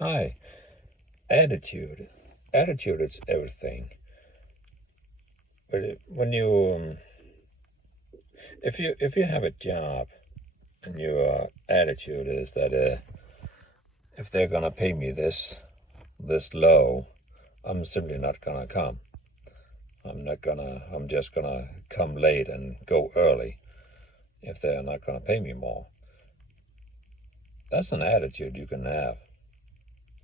Hi. Attitude. Attitude is everything. But when you, if you have a job and your attitude is that if they're gonna pay me this low, I'm simply not gonna come. I'm just gonna come late and go early if they're not gonna pay me more. That's an attitude you can have.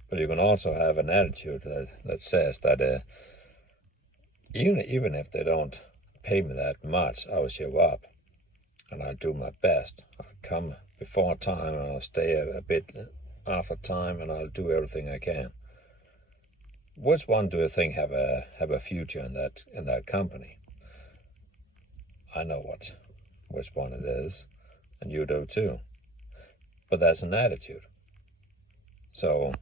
But you can also have an attitude that says that even if they don't pay me that much, I will show up and I'll do my best. I'll come before time and I'll stay a bit after time and I'll do everything I can. Which one do you think have a future in that company? I know which one it is, and you do too. But that's an attitude. So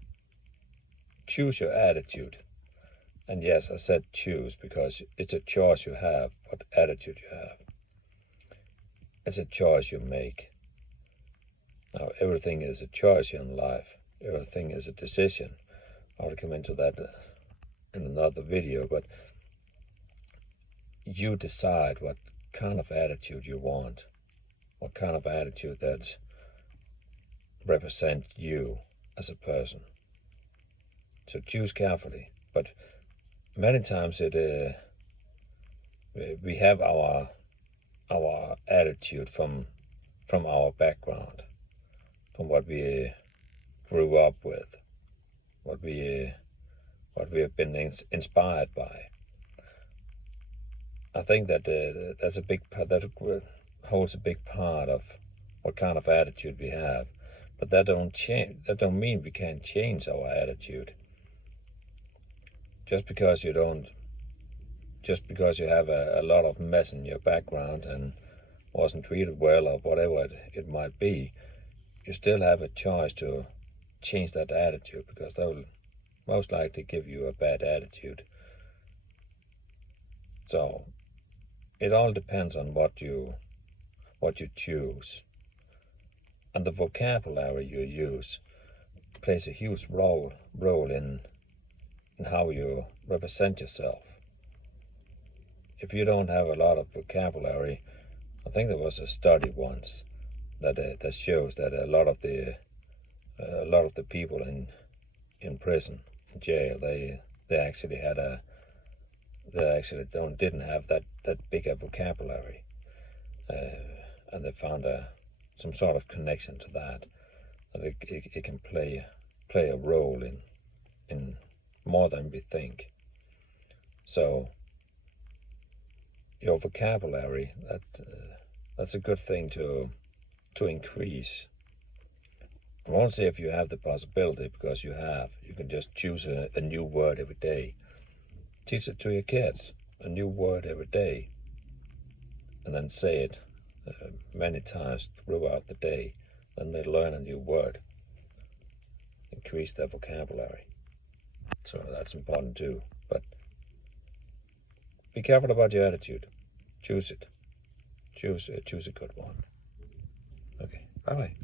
choose your attitude. And yes, I said choose because it's a choice you have, what attitude you have. It's a choice you make. Now, everything is a choice in life. Everything is a decision. I'll come into that in another video, but you decide what kind of attitude you want, what kind of attitude that represents you as a person. So choose carefully. But many times we have our attitude from our background, from what we grew up with, what we have been inspired by. I think that that's a big part, that holds a big part of what kind of attitude we have. But that don't mean we can't change our attitude. Just because you have a lot of mess in your background and wasn't treated well or whatever it might be, you still have a choice to change that attitude, because that will most likely give you a bad attitude. So it all depends on what you choose, and the vocabulary you use plays a huge role in how you represent yourself. If you don't have a lot of vocabulary, I think there was a study once that shows that a lot of the people in prison, in jail, they actually didn't have that big a vocabulary, and they found some sort of connection to that it can play a role in more than we think. So your vocabulary, that's a good thing to increase. I won't say if you have the possibility, because you can just choose a new word every day. Teach it to your kids, a new word every day, and then say it many times throughout the day. Then they learn a new word. Increase their vocabulary. So that's important too. But be careful about your attitude. Choose it. Choose a good one. Okay. Bye-bye.